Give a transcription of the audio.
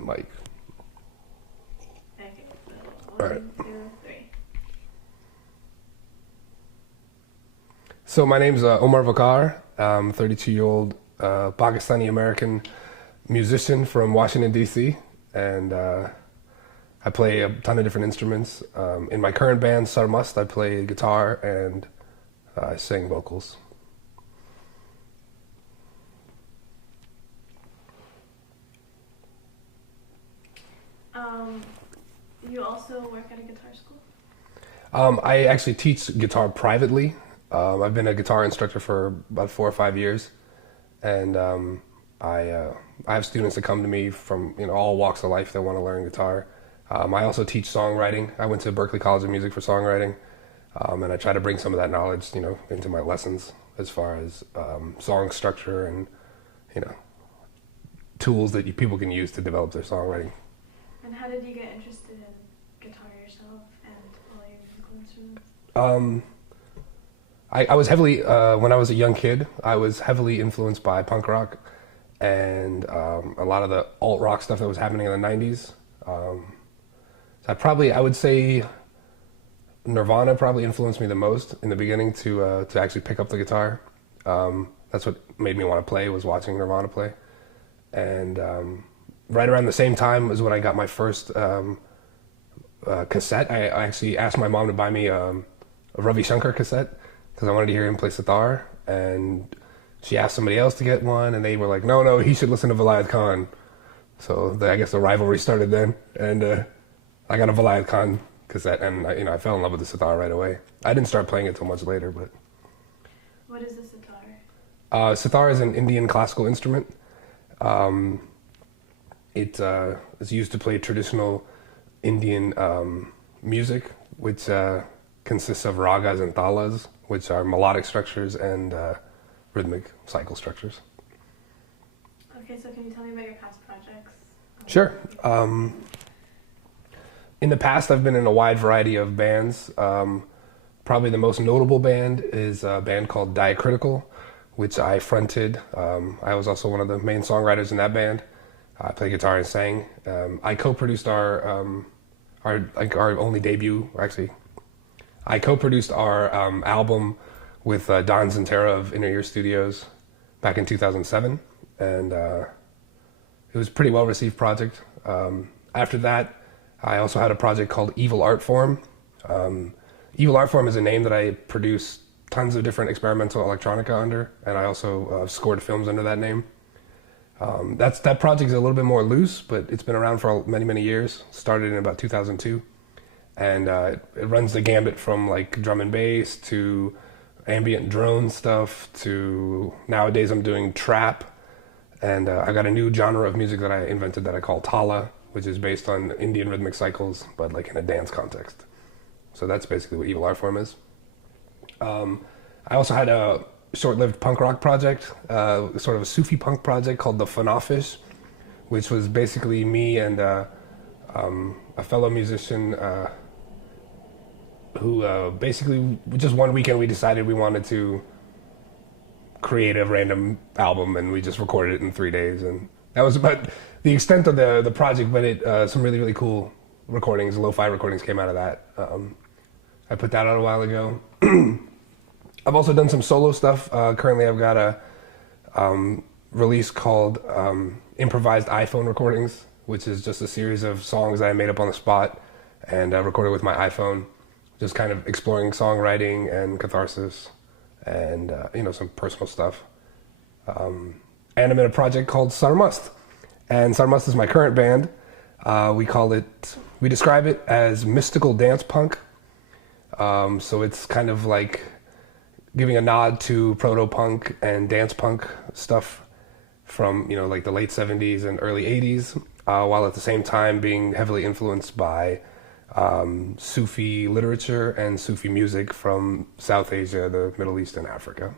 mic. Okay, so All right. 1, 2, 3. So my name's Omar Waqar. I'm a 32-year-old Pakistani American musician from Washington D.C. and I play a ton of different instruments. In my current band, Sarmast, I play guitar and I sing vocals. You also work at a guitar school? I actually teach guitar privately. I've been a guitar instructor for about 4 or 5 years, and I have students that come to me from all walks of life that want to learn guitar. I also teach songwriting. I went to Berklee College of Music for songwriting, and I try to bring some of that knowledge into my lessons as far as song structure and tools that people can use to develop their songwriting. And how did you get interested in guitar yourself and all your musical instruments? I was heavily, when I was a young kid, I was heavily influenced by punk rock and a lot of the alt rock stuff that was happening in the 90s. I would say Nirvana probably influenced me the most in the beginning to actually pick up the guitar. That's what made me want to play, was watching Nirvana play. And right around the same time was when I got my first cassette. I actually asked my mom to buy me a Ravi Shankar cassette because I wanted to hear him play sitar, and she asked somebody else to get one, and they were like, no, he should listen to Vilayat Khan. So I guess the rivalry started then, and I got a Vilayat Khan cassette, and I fell in love with the sitar right away. I didn't start playing it till much later, but. What is the sitar? Sitar is an Indian classical instrument. It is used to play traditional Indian music, which consists of ragas and talas, which are melodic structures and rhythmic cycle structures. Okay, so can you tell me about your past projects? Sure. In the past, I've been in a wide variety of bands. Probably the most notable band is a band called Diacritical, which I fronted. I was also one of the main songwriters in that band. I played guitar and sang. I co-produced our only debut, actually. I co-produced our album with Don Zentera of Inner Ear Studios back in 2007, and it was a pretty well-received project. After that, I also had a project called Evil Art Form. Evil Art Form is a name that I produced tons of different experimental electronica under, and I also scored films under that name. That project is a little bit more loose, but it's been around for many, many years. Started in about 2002, and it runs the gambit from like drum and bass to ambient drone stuff to nowadays I'm doing trap, and I got a new genre of music that I invented that I call tala, which is based on Indian rhythmic cycles, but like in a dance context. So that's basically what Evil Art Form is. I also had a short-lived punk rock project, sort of a Sufi punk project called the Fanafish, which was basically me and a fellow musician who basically just one weekend we decided we wanted to create a random album, and we just recorded it in 3 days, and that was about the extent of the project. But some really, really cool recordings, lo-fi recordings came out of that. I put that out a while ago. I've also done some solo stuff. Currently I've got a release called Improvised iPhone Recordings, which is just a series of songs that I made up on the spot and recorded with my iPhone, just kind of exploring songwriting and catharsis and some personal stuff. And I'm in a project called Sarmast, and Sarmast is my current band. We describe it as mystical dance punk. So it's kind of like giving a nod to proto-punk and dance punk stuff from like the late 70s and early 80s, while at the same time being heavily influenced by Sufi literature and Sufi music from South Asia, the Middle East, and Africa.